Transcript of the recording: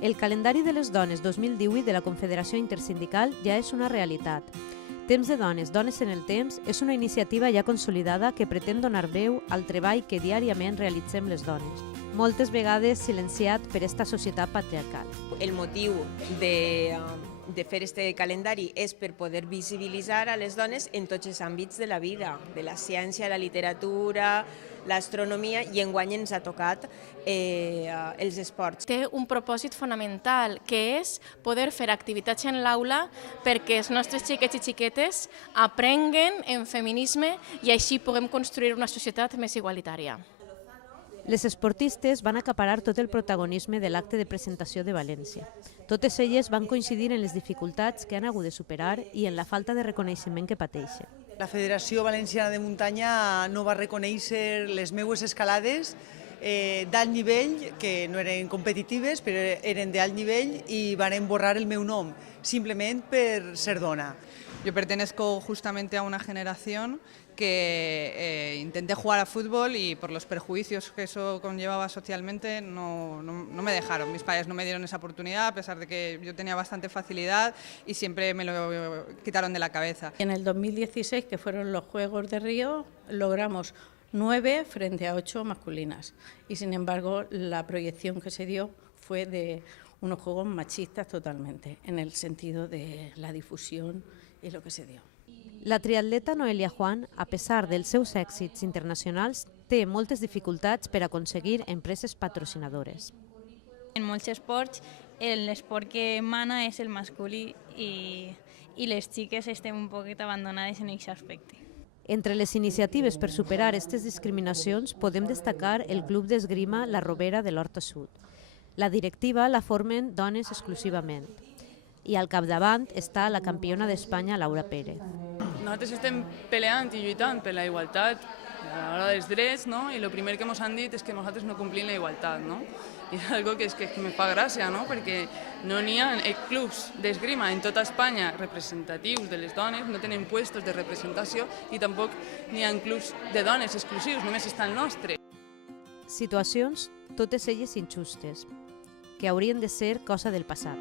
El calendari de les dones 2018 de la Confederació Intersindical ja és una realitat. Temps de dones, dones en el temps, és una iniciativa ja consolidada que pretén donar veu al treball que diàriament realitzem les dones, moltes vegades silenciat per esta societat patriarcal. El motiu de fer este calendari és per poder visibilitzar a les dones en tots els àmbits de la vida, de la ciència, la literatura, l'astronomia, i enguany ens ha tocat els esports. Té un propòsit fonamental, que és poder fer activitats en l'aula perquè els nostres xiquets i xiquetes aprenguen en feminisme i així puguem construir una societat més igualitària. Les esportistes van acaparar tot el protagonisme de l'acte de presentació de València. Totes elles van coincidir en les dificultats que han hagut de superar i en la falta de reconeixement que pateixen. La Federació Valenciana de Muntanya no va reconèixer les meues escalades d'alt nivell, que no eren competitives, però eren d'alt nivell, i van borrar el meu nom, simplement per ser dona. Yo pertenezco justamente a una generación que intenté jugar a fútbol y por los perjuicios que eso conllevaba socialmente no me dejaron. Mis padres no me dieron esa oportunidad, a pesar de que yo tenía bastante facilidad y siempre me lo quitaron de la cabeza. En el 2016, que fueron los Juegos de Río, logramos 9 frente a 8 masculinas y sin embargo la proyección que se dio fue de unos juegos machistas totalmente, en el sentido de la difusión y lo que se dio. La triatleta Noelia Juan, a pesar dels seus èxits internacionals, té moltes dificultats per aconseguir empreses patrocinadores. En molts esports, l'esport que mana és el masculí i les xiques estem un poquet abandonades en aquest aspecte. Entre les iniciatives per superar aquestes discriminacions podem destacar el Club d'Esgrima La Robera de l'Horta Sud. La directiva la formen dones exclusivament i al capdavant està la campiona d'Espanya, Laura Pérez. Nosaltres estem peleant i lluitant per la igualtat a l'hora dels drets, no? I el primer que ens han dit és que nosaltres no complim la igualtat, no? I és algo que me fa gràcia, no? Perquè no n'hi ha clubs d'esgrima en tota Espanya representatius de les dones, no tenen puestos de representació i tampoc n'hi ha clubs de dones exclusius, només està el nostre. Situacions, totes elles injustes, que haurien de ser cosa del passat.